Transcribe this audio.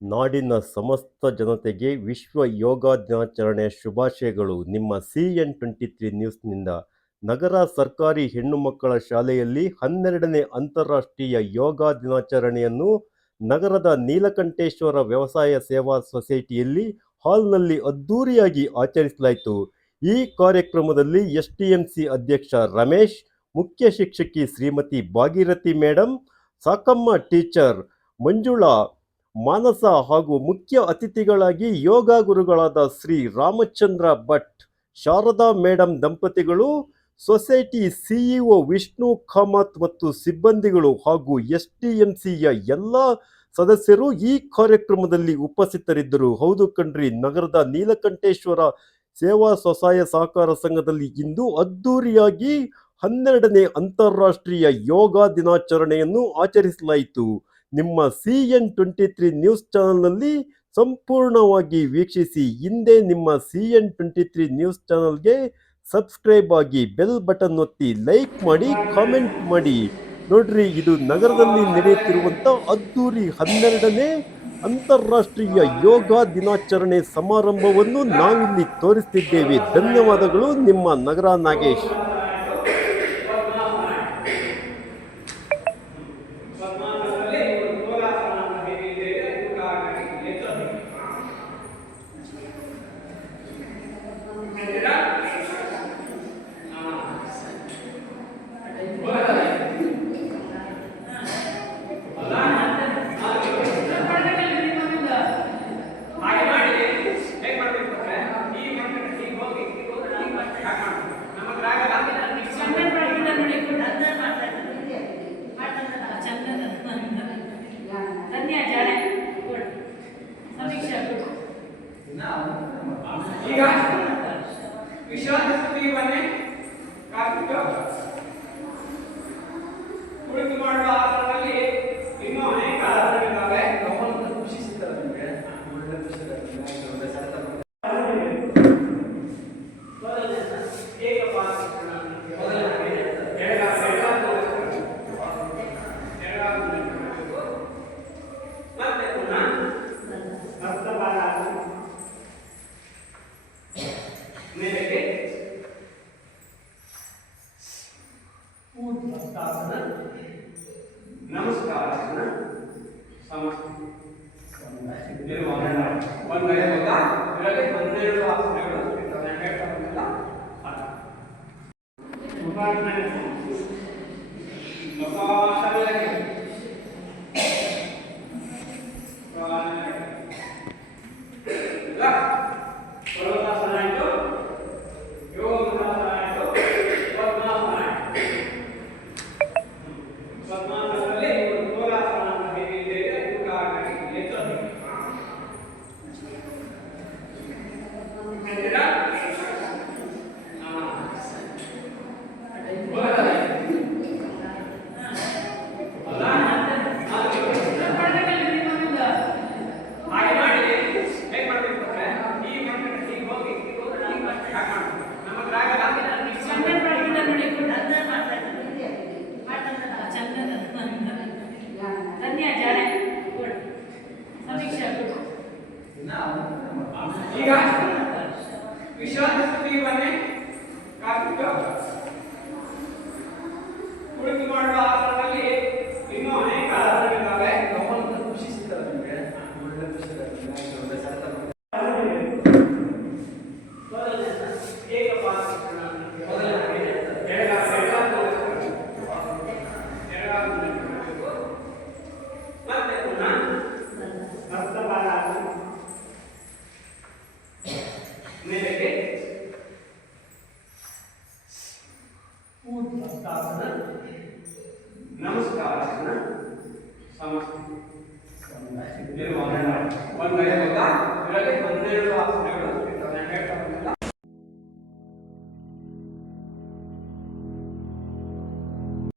ನಾಡಿನ ಸಮಸ್ತ ಜನತೆಗೆ ವಿಶ್ವ ಯೋಗ ದಿನಾಚರಣೆಯ ಶುಭಾಶಯಗಳು. ನಿಮ್ಮ CN23 ನ್ಯೂಸ್ನಿಂದ. ನಗರ ಸರ್ಕಾರಿ ಹೆಣ್ಣು ಮಕ್ಕಳ ಶಾಲೆಯಲ್ಲಿ 12ನೇ ಅಂತಾರಾಷ್ಟ್ರೀಯ ಯೋಗ ದಿನಾಚರಣೆಯನ್ನು ನಗರದ ನೀಲಕಂಠೇಶ್ವರ ವ್ಯವಸಾಯ ಸೇವಾ ಸೊಸೈಟಿಯಲ್ಲಿ ಹಾಲ್ನಲ್ಲಿ ಅದ್ದೂರಿಯಾಗಿ ಆಚರಿಸಲಾಯಿತು. ಈ ಕಾರ್ಯಕ್ರಮದಲ್ಲಿ STMC ಅಧ್ಯಕ್ಷ ರಮೇಶ್, ಮುಖ್ಯ ಶಿಕ್ಷಕಿ ಶ್ರೀಮತಿ ಭಾಗೀರಥಿ ಮೇಡಂ, ಸಾಕಮ್ಮ ಟೀಚರ್, ಮಂಜುಳಾ, ಮಾನಸ ಹಾಗೂ ಮುಖ್ಯ ಅತಿಥಿಗಳಾಗಿ ಯೋಗ ಗುರುಗಳಾದ ಶ್ರೀ ರಾಮಚಂದ್ರ ಭಟ್, ಶಾರದಾ ಮೇಡಂ ದಂಪತಿಗಳು, ಸೊಸೈಟಿ ಸಿಇಒ ವಿಷ್ಣು ಕಾಮತ್ ಮತ್ತು ಸಿಬ್ಬಂದಿಗಳು ಹಾಗೂ STMCಯ ಎಲ್ಲ ಸದಸ್ಯರು ಈ ಕಾರ್ಯಕ್ರಮದಲ್ಲಿ ಉಪಸ್ಥಿತರಿದ್ದರು. ಹೌದು ಕಣ್ರಿ, ನಗರದ ನೀಲಕಂಠೇಶ್ವರ ಸೇವಾ ಸ್ವಸಹಾಯ ಸಹಕಾರ ಸಂಘದಲ್ಲಿ ಇಂದು ಅದ್ದೂರಿಯಾಗಿ 12ನೇ ಅಂತಾರಾಷ್ಟ್ರೀಯ ಯೋಗ ದಿನಾಚರಣೆಯನ್ನು ಆಚರಿಸಲಾಯಿತು. ನಿಮ್ಮ CN23 ನ್ಯೂಸ್ ಚಾನೆಲ್ನಲ್ಲಿ ಸಂಪೂರ್ಣವಾಗಿ ವೀಕ್ಷಿಸಿ. ಹಿಂದೆ ನಿಮ್ಮ CN23 ನ್ಯೂಸ್ ಚಾನೆಲ್ಗೆ ಸಬ್ಸ್ಕ್ರೈಬ್ ಆಗಿ, ಬೆಲ್ ಬಟನ್ ಒತ್ತಿ, ಲೈಕ್ ಮಾಡಿ, ಕಾಮೆಂಟ್ ಮಾಡಿ. ನೋಡ್ರಿ, ಇದು ನಗರದಲ್ಲಿ ನಡೆಯುತ್ತಿರುವಂತ ಅದ್ದೂರಿ 12ನೇ ಅಂತಾರಾಷ್ಟ್ರೀಯ ಯೋಗ ದಿನಾಚರಣೆ ಸಮಾರಂಭವನ್ನು ನಾವಿಲ್ಲಿ ತೋರಿಸ್ತಿದ್ದೇವೆ. ಧನ್ಯವಾದಗಳು. ನಿಮ್ಮ ನಗರ ನಾಗೇಶ್. ಈಗ ವಿಶ್ರಾಂತಿ ಸ್ಥಿತಿಯನ್ನೇ ಕುಳಿತು ಮಾಡುವ ಆಸನದಲ್ಲಿ ಇನ್ನೂ ಅನೇಕ ಆಸನಗಳಿದ್ದಾವೆ. ಖುಷಿ ಸಿಗ್ತದೆ ನಿಮಗೆ. ಒಳ್ಳೆ ಖುಷಿ ನಮಸ್ಕಾರಾಸನ ಸಮಸ್ತ ನಿರ್ವಹಣೆ ಒಂದು ಇದರಲ್ಲಿ 12 ಆಸನಗಳು ಹೇಳ್ತಾರಲ್ಲ ಈಗ ವಿಶ್ರಾಂತಿ ಸ್ಥಿತಿಯನ್ನೇ ಕುಳಿತು ಮಾಡುವ ಆಸನದಲ್ಲಿ ಇನ್ನೂ ಅನೇಕ ಆಸನಗಳಿದ್ದಾವೆ. ಖುಷಿ ಸಿಗ್ತದೆ ನಿಮಗೆ. ಒಳ್ಳೆ ಖುಷಿ ನಮಸ್ಕಾರಾಸನ ಸಮಸ್ತ